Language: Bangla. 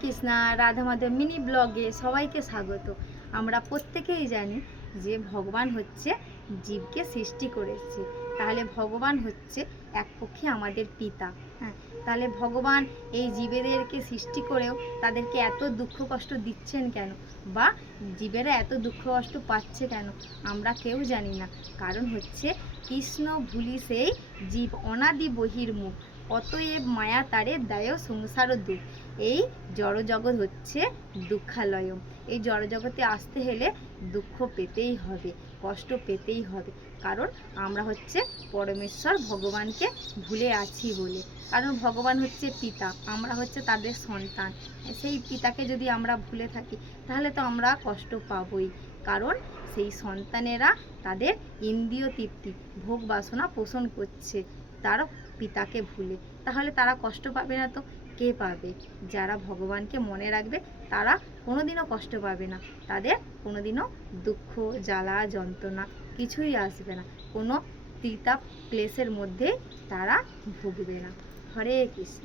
কৃষ্ণা, রাধা মাধব মিনি ব্লগে সবাইকে স্বাগত। আমরা প্রত্যেকেই জানি যে ভগবান হচ্ছে জীবকে সৃষ্টি করেছে, তাহলে ভগবান হচ্ছে এক পক্ষে আমাদের পিতা। হ্যাঁ, তাহলে ভগবান এই জীবেদেরকে সৃষ্টি করেও তাদেরকে এত দুঃখ কষ্ট দিচ্ছেন কেন, বা জীবেরা এত দুঃখ কষ্ট পাচ্ছে কেন, আমরা কেউ জানি না। কারণ হচ্ছে কৃষ্ণ ভুলি সেই জীব অনাদি বহির্মুখ, অতএব মায়া তারে দায় সংসার দুঃখ। এই জড়জগৎ হচ্ছে দুঃখালয়। এই জড়জগতে আসতে হলে দুঃখ পেতেই হবে, কষ্ট পেতেই হবে। কারণ আমরা হচ্ছে পরমেশ্বর ভগবানকে ভুলে আছি বলে। কারণ ভগবান হচ্ছে পিতা, আমরা হচ্ছে তাদের সন্তান। সেই পিতাকে যদি আমরা ভুলে থাকি তাহলে তো আমরা কষ্ট পাবই। কারণ সেই সন্তানেরা তাদের ইন্দ্রিয় তৃপ্তি ভোগ বাসনা পোষণ করছে তার পিতাকে ভুলে, তাহলে তারা কষ্ট পাবে না তো কে পাবে? যারা ভগবানকে মনে রাখবে তারা কোনোদিনও কষ্ট পাবে না, তাদের কোনোদিনও দুঃখ জ্বালা যন্ত্রণা কিছুই আসবে না, কোনো তিতা ক্লেশের মধ্যে তারা ভুগবে না। হরে কৃষ্ণ।